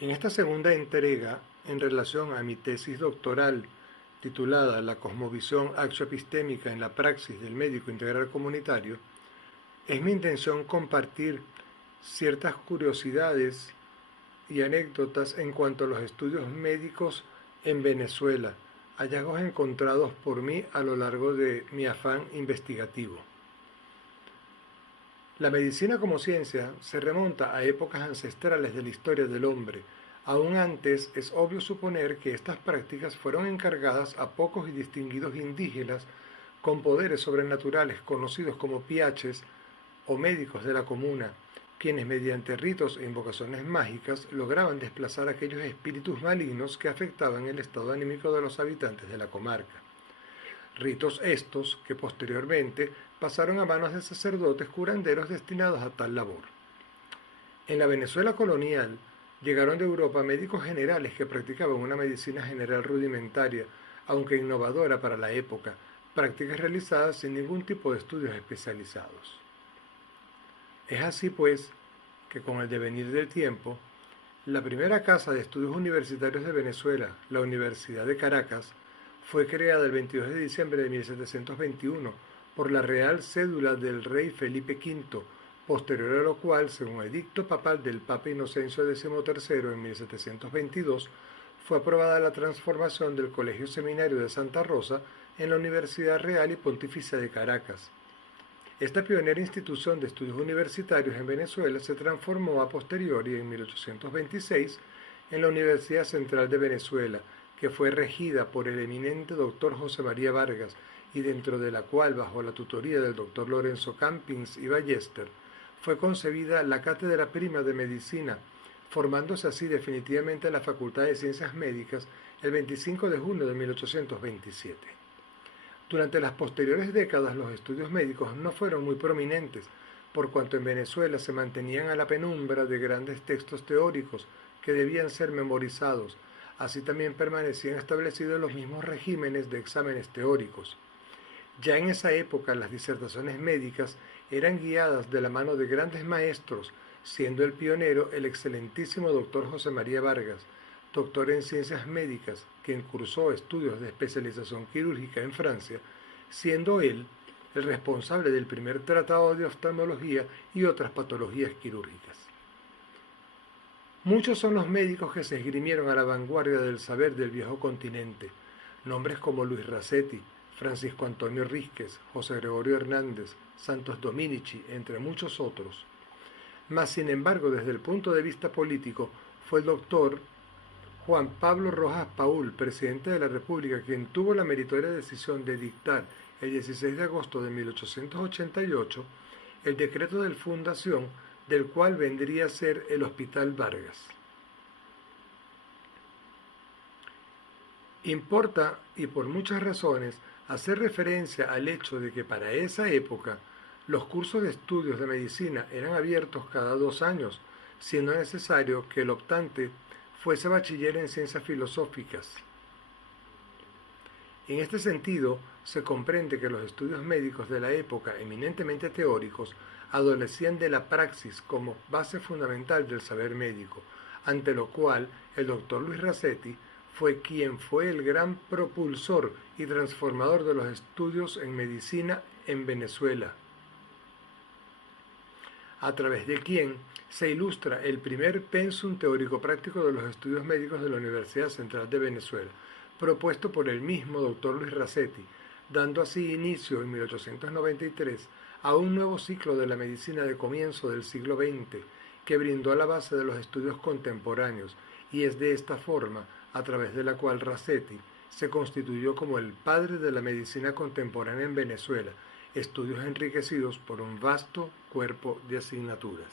En esta segunda entrega, en relación a mi tesis doctoral titulada La cosmovisión axioepistémica en la praxis del médico integral comunitario, es mi intención compartir ciertas curiosidades y anécdotas en cuanto a los estudios médicos en Venezuela, hallazgos encontrados por mí a lo largo de mi afán investigativo. La medicina como ciencia se remonta a épocas ancestrales de la historia del hombre. Aún antes es obvio suponer que estas prácticas fueron encargadas a pocos y distinguidos indígenas con poderes sobrenaturales conocidos como piaches o médicos de la comuna, quienes mediante ritos e invocaciones mágicas lograban desplazar aquellos espíritus malignos que afectaban el estado anímico de los habitantes de la comarca. Ritos estos que posteriormente pasaron a manos de sacerdotes curanderos destinados a tal labor. En la Venezuela colonial llegaron de Europa médicos generales que practicaban una medicina general rudimentaria, aunque innovadora para la época, prácticas realizadas sin ningún tipo de estudios especializados. Es así pues que con el devenir del tiempo, la primera casa de estudios universitarios de Venezuela, la Universidad de Caracas, fue creada el 22 de diciembre de 1721 por la Real Cédula del rey Felipe V, posterior a lo cual, según edicto papal del Papa Inocencio XIII en 1722, fue aprobada la transformación del Colegio Seminario de Santa Rosa en la Universidad Real y Pontificia de Caracas. Esta pionera institución de estudios universitarios en Venezuela se transformó a posteriori en 1826 en la Universidad Central de Venezuela, que fue regida por el eminente doctor José María Vargas y dentro de la cual, bajo la tutoría del doctor Lorenzo Campins y Ballester, fue concebida la Cátedra Prima de Medicina, formándose así definitivamente la Facultad de Ciencias Médicas el 25 de junio de 1827. Durante las posteriores décadas los estudios médicos no fueron muy prominentes, por cuanto en Venezuela se mantenían a la penumbra de grandes textos teóricos que debían ser memorizados. Así también permanecían establecidos los mismos regímenes de exámenes teóricos. Ya en esa época las disertaciones médicas eran guiadas de la mano de grandes maestros, siendo el pionero el excelentísimo doctor José María Vargas, doctor en ciencias médicas, quien cursó estudios de especialización quirúrgica en Francia, siendo él el responsable del primer tratado de oftalmología y otras patologías quirúrgicas. Muchos son los médicos que se esgrimieron a la vanguardia del saber del viejo continente, nombres como Luis Rasetti, Francisco Antonio Rísquez, José Gregorio Hernández, Santos Dominici, entre muchos otros. Mas, sin embargo, desde el punto de vista político, fue el doctor Juan Pablo Rojas Paul, presidente de la República, quien tuvo la meritoria decisión de dictar el 16 de agosto de 1888 el decreto de fundación del cual vendría a ser el Hospital Vargas. Importa, y por muchas razones, hacer referencia al hecho de que para esa época los cursos de estudios de medicina eran abiertos cada 2 años, siendo necesario que el optante fuese bachiller en ciencias filosóficas. En este sentido, se comprende que los estudios médicos de la época, eminentemente teóricos, adolecían de la praxis como base fundamental del saber médico, ante lo cual el doctor Luis Rasetti fue quien fue el gran propulsor y transformador de los estudios en medicina en Venezuela, a través de quien se ilustra el primer pensum teórico-práctico de los estudios médicos de la Universidad Central de Venezuela, propuesto por el mismo doctor Luis Rasetti, dando así inicio en 1893 a un nuevo ciclo de la medicina de comienzo del siglo XX, que brindó la base de los estudios contemporáneos, y es de esta forma a través de la cual Rasetti se constituyó como el padre de la medicina contemporánea en Venezuela, estudios enriquecidos por un vasto cuerpo de asignaturas.